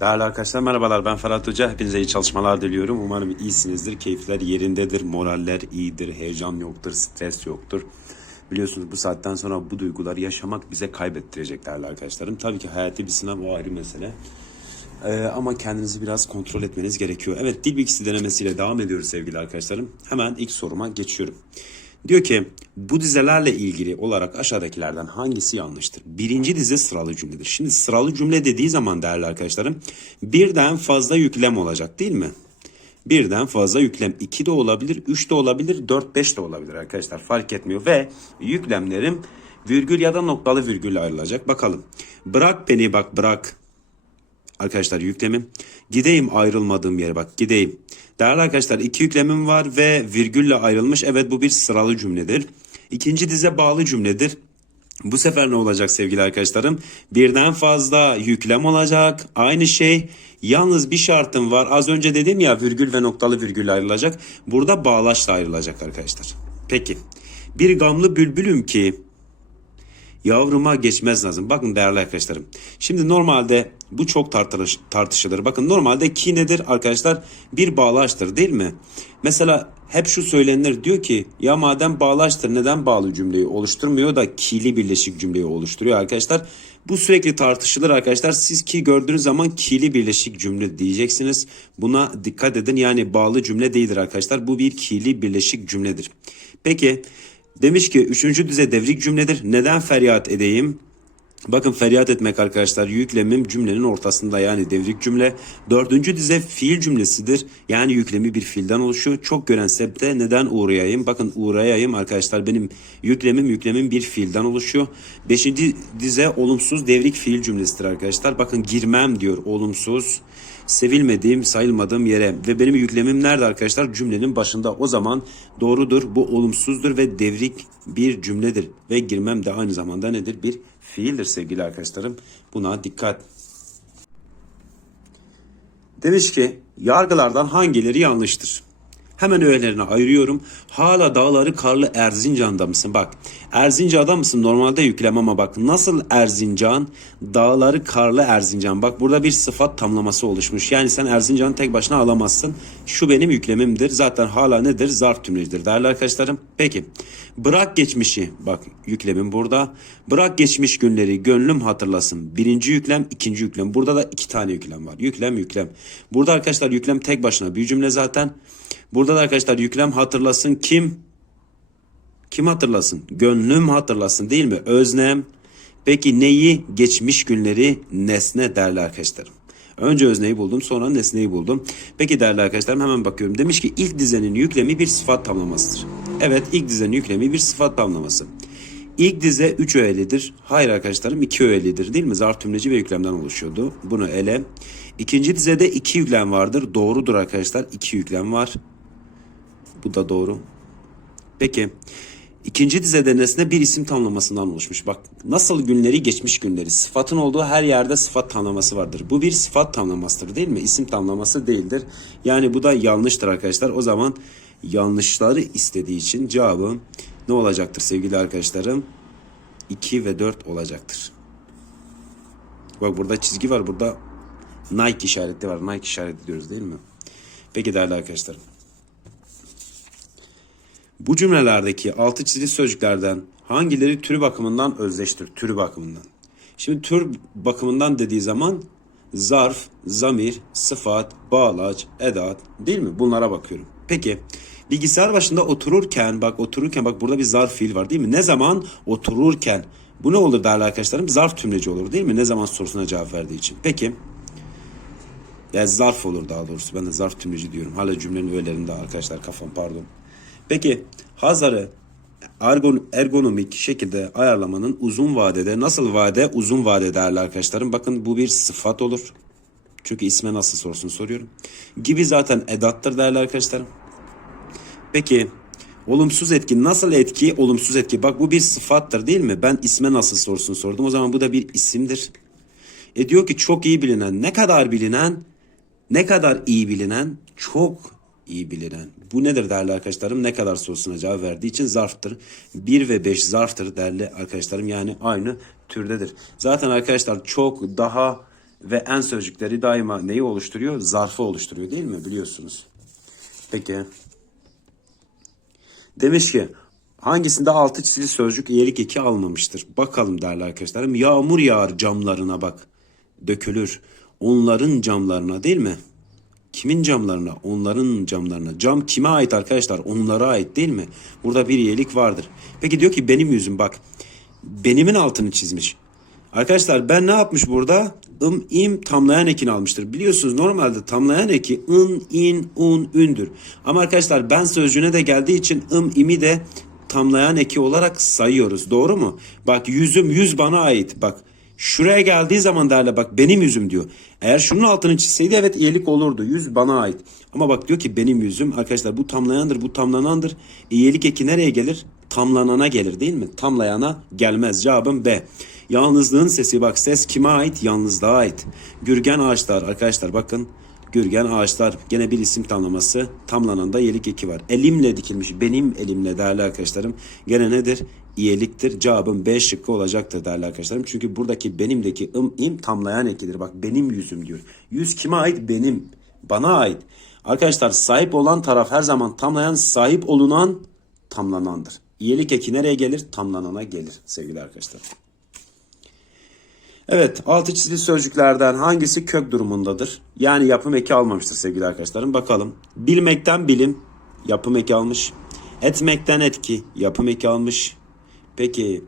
Değerli arkadaşlar merhabalar ben Ferhat Hoca. Hepinize iyi çalışmalar diliyorum. Umarım iyisinizdir. Keyifler yerindedir. Moraller iyidir. Heyecan yoktur. Stres yoktur. Biliyorsunuz bu saatten sonra bu duyguları yaşamak bize kaybettirecek değerli arkadaşlarım. Tabii ki hayati bir sınav o ayrı mesele. Ee, ama kendinizi biraz kontrol etmeniz gerekiyor. Evet dil bilgisi denemesiyle devam ediyoruz sevgili arkadaşlarım. Hemen ilk soruma geçiyorum. Diyor ki bu dizelerle ilgili olarak aşağıdakilerden hangisi yanlıştır? Birinci dize sıralı cümledir. Şimdi sıralı cümle dediği zaman değerli arkadaşlarım birden fazla yüklem olacak değil mi? Birden fazla yüklem 2 de olabilir, 3 de olabilir, 4 5 de olabilir arkadaşlar fark etmiyor ve yüklemlerim virgül ya da noktalı virgülle ayrılacak. Bakalım. Bırak beni bak bırak. Arkadaşlar yüklemim. Gideyim ayrılmadığım yere bak gideyim. Değerli arkadaşlar iki yüklemim var ve virgülle ayrılmış. Evet bu bir sıralı cümledir. İkinci dize bağlı cümledir. Bu sefer ne olacak sevgili arkadaşlarım? Birden fazla yüklem olacak. Aynı şey. Yalnız bir şartım var. Az önce dedim ya virgül ve noktalı virgül ayrılacak. Burada bağlaçla ayrılacak arkadaşlar. Peki. Bir gamlı bülbülüm ki yavruma geçmez lazım. Bakın değerli arkadaşlarım. Şimdi normalde bu çok tartış, tartışılır. Bakın normalde ki nedir arkadaşlar? Bir bağlaçtır değil mi? Mesela hep şu söylenir diyor ki ya madem bağlaçtır neden bağlı cümleyi oluşturmuyor da ki'li birleşik cümleyi oluşturuyor arkadaşlar. Bu sürekli tartışılır arkadaşlar. Siz ki gördüğünüz zaman ki'li birleşik cümle diyeceksiniz. Buna dikkat edin. Yani bağlı cümle değildir arkadaşlar. Bu bir ki'li birleşik cümledir. Peki Demiş ki üçüncü düze devrik cümledir. Neden feryat edeyim? Bakın feryat etmek arkadaşlar yüklemim cümlenin ortasında yani devrik cümle. Dördüncü dize fiil cümlesidir. Yani yüklemi bir fiilden oluşuyor. Çok gören sebde neden uğrayayım? Bakın uğrayayım arkadaşlar benim yüklemim yüklemim bir fiilden oluşuyor. Beşinci dize olumsuz devrik fiil cümlesidir arkadaşlar. Bakın girmem diyor olumsuz sevilmediğim, sayılmadığım yere ve benim yüklemim nerede arkadaşlar? Cümlenin başında. O zaman doğrudur. Bu olumsuzdur ve devrik bir cümledir. Ve girmem de aynı zamanda nedir? Bir fiildir sevgili arkadaşlarım. Buna dikkat. Demiş ki yargılardan hangileri yanlıştır? Hemen öğelerine ayırıyorum. Hala dağları karlı Erzincan'da mısın? Bak Erzincan'da mısın? Normalde yüklem ama bak nasıl Erzincan? Dağları karlı Erzincan. Bak burada bir sıfat tamlaması oluşmuş. Yani sen Erzincan'ı tek başına alamazsın. Şu benim yüklemimdir. Zaten hala nedir? Zarf tümlecidir değerli arkadaşlarım. Peki bırak geçmişi. Bak yüklemim burada. Bırak geçmiş günleri gönlüm hatırlasın. Birinci yüklem, ikinci yüklem. Burada da iki tane yüklem var. Yüklem, yüklem. Burada arkadaşlar yüklem tek başına bir cümle zaten. Burada da arkadaşlar yüklem hatırlasın kim? Kim hatırlasın? Gönlüm hatırlasın değil mi? Öznem. Peki neyi? Geçmiş günleri nesne değerli arkadaşlarım. Önce özneyi buldum sonra nesneyi buldum. Peki değerli arkadaşlarım hemen bakıyorum. Demiş ki ilk dizenin yüklemi bir sıfat tamlamasıdır. Evet ilk dizenin yüklemi bir sıfat tamlaması. İlk dize 3 öğelidir. Hayır arkadaşlarım 2 öğelidir değil mi? Zarf tümleci ve yüklemden oluşuyordu. Bunu ele. İkinci dizede 2 yüklem vardır. Doğrudur arkadaşlar. 2 yüklem var. Bu da doğru. Peki. İkinci dizede nesne bir isim tamlamasından oluşmuş. Bak nasıl günleri geçmiş günleri. Sıfatın olduğu her yerde sıfat tamlaması vardır. Bu bir sıfat tamlamasıdır değil mi? İsim tamlaması değildir. Yani bu da yanlıştır arkadaşlar. O zaman yanlışları istediği için cevabı ne olacaktır sevgili arkadaşlarım? 2 ve 4 olacaktır. Bak burada çizgi var. Burada Nike işareti var. Nike işareti diyoruz değil mi? Peki değerli arkadaşlarım. Bu cümlelerdeki altı çizili sözcüklerden hangileri türü bakımından özdeştir? Türü bakımından. Şimdi tür bakımından dediği zaman zarf, zamir, sıfat, bağlaç, edat değil mi? Bunlara bakıyorum. Peki bilgisayar başında otururken bak otururken bak burada bir zarf fiil var değil mi? Ne zaman otururken bu ne olur değerli arkadaşlarım? Zarf tümleci olur değil mi? Ne zaman sorusuna cevap verdiği için. Peki yani zarf olur daha doğrusu. Ben de zarf tümleci diyorum. Hala cümlenin öğelerinde arkadaşlar kafam pardon. Peki Hazar'ı ergon, ergonomik şekilde ayarlamanın uzun vadede nasıl vade uzun vade değerli arkadaşlarım. Bakın bu bir sıfat olur. Çünkü isme nasıl sorusunu soruyorum. Gibi zaten edattır değerli arkadaşlarım. Peki olumsuz etki nasıl etki? Olumsuz etki. Bak bu bir sıfattır değil mi? Ben isme nasıl sorusunu sordum. O zaman bu da bir isimdir. E diyor ki çok iyi bilinen. Ne kadar bilinen? Ne kadar iyi bilinen? Çok iyi bilinen. Bu nedir değerli arkadaşlarım? Ne kadar sorusuna cevap verdiği için zarftır. 1 ve 5 zarftır değerli arkadaşlarım. Yani aynı türdedir. Zaten arkadaşlar çok daha ve en sözcükleri daima neyi oluşturuyor? Zarfı oluşturuyor değil mi? Biliyorsunuz. Peki. Demiş ki hangisinde altı çizili sözcük iyilik eki almamıştır? Bakalım değerli arkadaşlarım. Yağmur yağar camlarına bak. Dökülür. Onların camlarına değil mi? Kimin camlarına? Onların camlarına. Cam kime ait arkadaşlar? Onlara ait değil mi? Burada bir iyilik vardır. Peki diyor ki benim yüzüm bak. Benimin altını çizmiş. Arkadaşlar ben ne yapmış burada? ım, im tamlayan ekini almıştır. Biliyorsunuz normalde tamlayan eki ın, in, un, ündür. Ama arkadaşlar ben sözcüğüne de geldiği için ım, imi de tamlayan eki olarak sayıyoruz. Doğru mu? Bak yüzüm, yüz bana ait. Bak şuraya geldiği zaman derler bak benim yüzüm diyor. Eğer şunun altını çizseydi evet iyilik olurdu. Yüz bana ait. Ama bak diyor ki benim yüzüm arkadaşlar bu tamlayandır bu tamlanandır. İyilik eki nereye gelir? Tamlanana gelir değil mi? Tamlayana gelmez. Cevabım B. Yalnızlığın sesi bak ses kime ait? Yalnızlığa ait. Gürgen ağaçlar arkadaşlar bakın. Gürgen ağaçlar gene bir isim tamlaması. Tamlananda iyilik eki var. Elimle dikilmiş benim elimle değerli arkadaşlarım. Gene nedir? İyiliktir. Cevabım B şıkkı olacaktır değerli arkadaşlarım. Çünkü buradaki benimdeki ım im tamlayan ekidir. Bak benim yüzüm diyor. Yüz kime ait? Benim. Bana ait. Arkadaşlar sahip olan taraf her zaman tamlayan sahip olunan tamlanandır. İyilik eki nereye gelir? Tamlanana gelir sevgili arkadaşlar. Evet, altı çizili sözcüklerden hangisi kök durumundadır? Yani yapım eki almamıştır sevgili arkadaşlarım. Bakalım. Bilmekten bilim, yapım eki almış. Etmekten etki, yapım eki almış. Peki,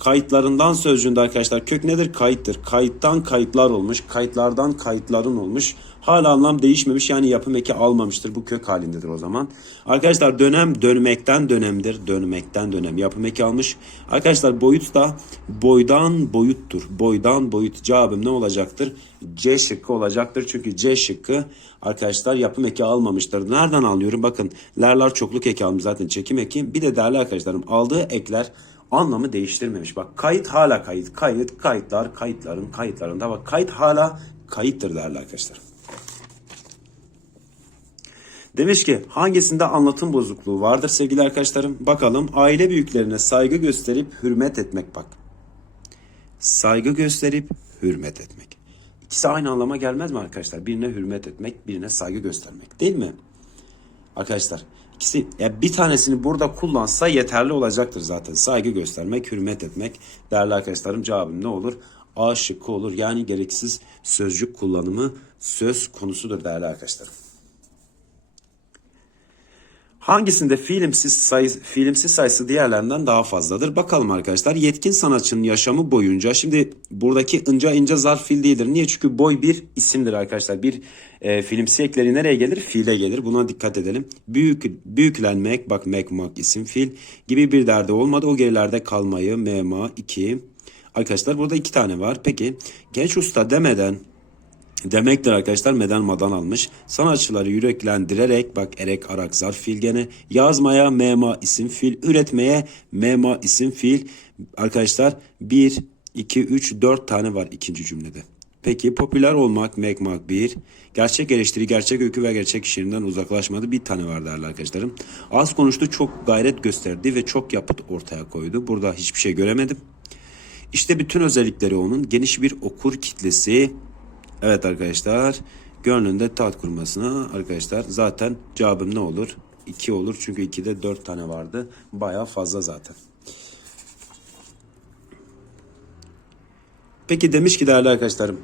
kayıtlarından sözcüğünde arkadaşlar kök nedir? Kayıttır. Kayıttan kayıtlar olmuş, kayıtlardan kayıtların olmuş. Hala anlam değişmemiş yani yapım eki almamıştır. Bu kök halindedir o zaman. Arkadaşlar dönem dönmekten dönemdir. Dönmekten dönem yapım eki almış. Arkadaşlar boyut da boydan boyuttur. Boydan boyut cevabım ne olacaktır? C şıkkı olacaktır. Çünkü C şıkkı arkadaşlar yapım eki almamıştır. Nereden anlıyorum? Bakın lerler çokluk eki almış zaten çekim eki. Bir de değerli arkadaşlarım aldığı ekler anlamı değiştirmemiş. Bak kayıt hala kayıt. Kayıt, kayıtlar, kayıtların, kayıtlarında. Bak kayıt hala kayıttır değerli arkadaşlar. Demiş ki hangisinde anlatım bozukluğu vardır sevgili arkadaşlarım? Bakalım aile büyüklerine saygı gösterip hürmet etmek bak. Saygı gösterip hürmet etmek. İkisi aynı anlama gelmez mi arkadaşlar? Birine hürmet etmek, birine saygı göstermek değil mi? Arkadaşlar ikisi ya bir tanesini burada kullansa yeterli olacaktır zaten. Saygı göstermek, hürmet etmek. Değerli arkadaşlarım cevabım ne olur? A şıkkı olur. Yani gereksiz sözcük kullanımı söz konusudur değerli arkadaşlarım. Hangisinde filmsiz sayı, filmsiz sayısı diğerlerinden daha fazladır? Bakalım arkadaşlar. Yetkin sanatçının yaşamı boyunca şimdi buradaki ince ince zarf fiil değildir. Niye? Çünkü boy bir isimdir arkadaşlar. Bir e, filmsi ekleri nereye gelir? Fiile gelir. Buna dikkat edelim. Büyük büyüklenmek, bak mekmak isim fiil gibi bir derdi olmadı. O gerilerde kalmayı mema iki. Arkadaşlar burada iki tane var. Peki genç usta demeden Demektir arkadaşlar meden madan almış. Sanatçıları yüreklendirerek bak erek arak zarf fiil gene. Yazmaya mema isim fiil. Üretmeye mema isim fiil. Arkadaşlar 1, 2, 3, 4 tane var ikinci cümlede. Peki popüler olmak mekmak bir. Gerçek eleştiri, gerçek öykü ve gerçek şiirinden uzaklaşmadı. Bir tane var değerli arkadaşlarım. Az konuştu, çok gayret gösterdi ve çok yapıt ortaya koydu. Burada hiçbir şey göremedim. İşte bütün özellikleri onun geniş bir okur kitlesi, Evet arkadaşlar gönlünde taht kurmasına arkadaşlar zaten cevabım ne olur? 2 olur çünkü 2'de 4 tane vardı. Baya fazla zaten. Peki demiş ki değerli arkadaşlarım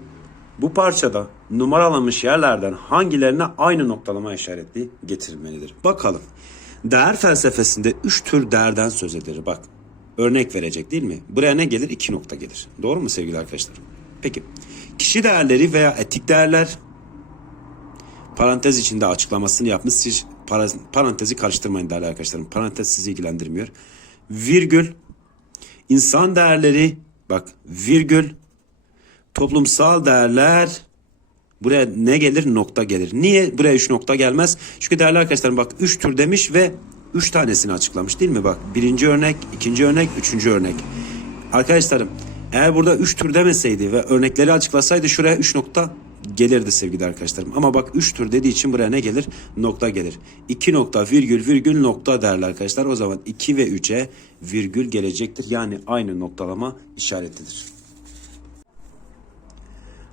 bu parçada numaralanmış yerlerden hangilerine aynı noktalama işaretli getirilmelidir? Bakalım. Değer felsefesinde 3 tür değerden söz edilir. Bak örnek verecek değil mi? Buraya ne gelir? 2 nokta gelir. Doğru mu sevgili arkadaşlar? Peki. Kişi değerleri veya etik değerler parantez içinde açıklamasını yapmış. Siz parantezi karıştırmayın değerli arkadaşlarım. Parantez sizi ilgilendirmiyor. Virgül insan değerleri bak virgül toplumsal değerler buraya ne gelir? Nokta gelir. Niye buraya üç nokta gelmez? Çünkü değerli arkadaşlarım bak üç tür demiş ve üç tanesini açıklamış değil mi? Bak birinci örnek, ikinci örnek, üçüncü örnek. Arkadaşlarım eğer burada 3 tür demeseydi ve örnekleri açıklasaydı şuraya 3 nokta gelirdi sevgili arkadaşlarım. Ama bak 3 tür dediği için buraya ne gelir? Nokta gelir. 2 nokta virgül virgül nokta değerli arkadaşlar. O zaman 2 ve 3'e virgül gelecektir. Yani aynı noktalama işaretidir.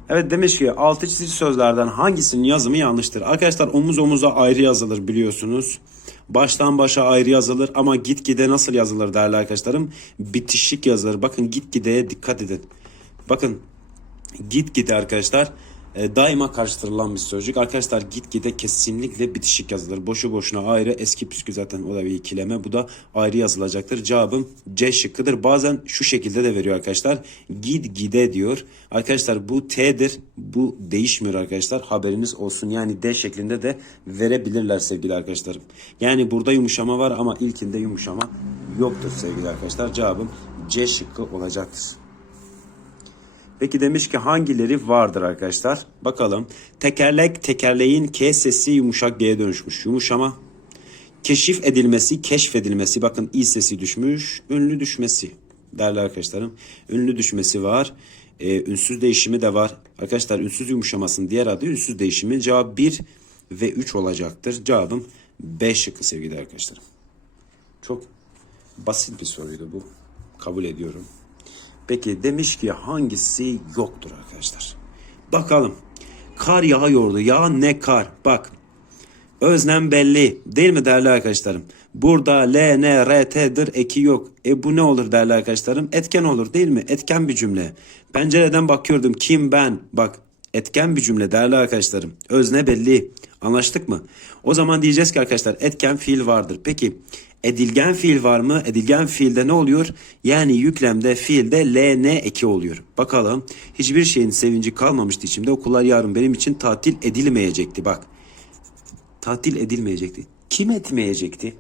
Evet demiş ki altı çizili sözlerden hangisinin yazımı yanlıştır? Arkadaşlar omuz omuza ayrı yazılır biliyorsunuz. Baştan başa ayrı yazılır ama gitgide nasıl yazılır değerli arkadaşlarım? Bitişik yazılır. Bakın gitgideye dikkat edin. Bakın gitgide arkadaşlar e, daima karıştırılan bir sözcük. Arkadaşlar gitgide kesinlikle bitişik yazılır. Boşu boşuna ayrı eski püskü zaten o da bir ikileme. Bu da ayrı yazılacaktır. Cevabım C şıkkıdır. Bazen şu şekilde de veriyor arkadaşlar. Gid gide diyor. Arkadaşlar bu T'dir. Bu değişmiyor arkadaşlar. Haberiniz olsun. Yani D şeklinde de verebilirler sevgili arkadaşlarım. Yani burada yumuşama var ama ilkinde yumuşama yoktur sevgili arkadaşlar. Cevabım C şıkkı olacaktır. Peki demiş ki hangileri vardır arkadaşlar? Bakalım. Tekerlek, tekerleğin K sesi yumuşak G'ye dönüşmüş. Yumuşama. Keşif edilmesi, keşfedilmesi. Bakın i sesi düşmüş. Ünlü düşmesi. Değerli arkadaşlarım. Ünlü düşmesi var. Ee, ünsüz değişimi de var. Arkadaşlar ünsüz yumuşamasının diğer adı ünsüz değişimi. Cevap 1 ve 3 olacaktır. Cevabım B şıkkı sevgili arkadaşlarım. Çok basit bir soruydu bu. Kabul ediyorum. Peki demiş ki hangisi yoktur arkadaşlar? Bakalım. Kar yağıyordu. Ya ne kar? Bak. Öznem belli. Değil mi değerli arkadaşlarım? Burada L, N, R, T'dir eki yok. E bu ne olur değerli arkadaşlarım? Etken olur değil mi? Etken bir cümle. Pencereden bakıyordum. Kim ben? Bak etken bir cümle değerli arkadaşlarım. Özne belli. Anlaştık mı? O zaman diyeceğiz ki arkadaşlar etken fiil vardır. Peki edilgen fiil var mı? Edilgen fiilde ne oluyor? Yani yüklemde fiilde L, N eki oluyor. Bakalım hiçbir şeyin sevinci kalmamıştı içimde. Okullar yarın benim için tatil edilmeyecekti. Bak tatil edilmeyecekti. Kim etmeyecekti?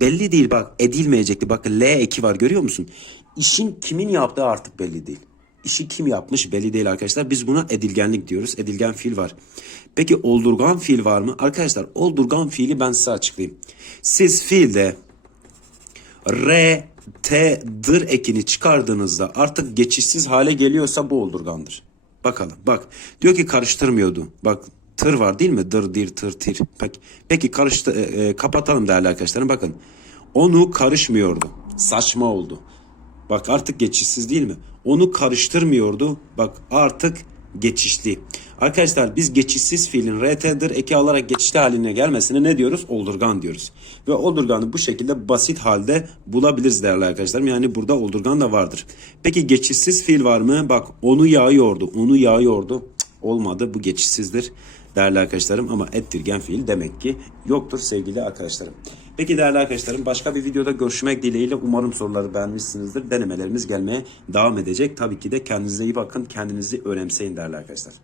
Belli değil bak edilmeyecekti. Bak L eki var görüyor musun? İşin kimin yaptığı artık belli değil. İşi kim yapmış belli değil arkadaşlar. Biz buna edilgenlik diyoruz. Edilgen fiil var. Peki oldurgan fiil var mı? Arkadaşlar oldurgan fiili ben size açıklayayım. Siz fiilde R, T, dır ekini çıkardığınızda artık geçişsiz hale geliyorsa bu oldurgandır. Bakalım bak diyor ki karıştırmıyordu. Bak tır var değil mi? Dır, dir, tır, tir. Peki, peki karıştı, e, e, kapatalım değerli arkadaşlarım. Bakın onu karışmıyordu. Saçma oldu. Bak artık geçişsiz değil mi? Onu karıştırmıyordu. Bak artık geçişli. Arkadaşlar biz geçişsiz fiilin RT'dir eki alarak geçişli haline gelmesine ne diyoruz? Oldurgan diyoruz. Ve oldurganı bu şekilde basit halde bulabiliriz değerli arkadaşlarım. Yani burada oldurgan da vardır. Peki geçişsiz fiil var mı? Bak onu yağıyordu. Onu yağıyordu. Cık, olmadı. Bu geçişsizdir değerli arkadaşlarım ama ettirgen fiil demek ki yoktur sevgili arkadaşlarım. Peki değerli arkadaşlarım başka bir videoda görüşmek dileğiyle umarım soruları beğenmişsinizdir. Denemelerimiz gelmeye devam edecek. Tabii ki de kendinize iyi bakın. Kendinizi önemseyin değerli arkadaşlar.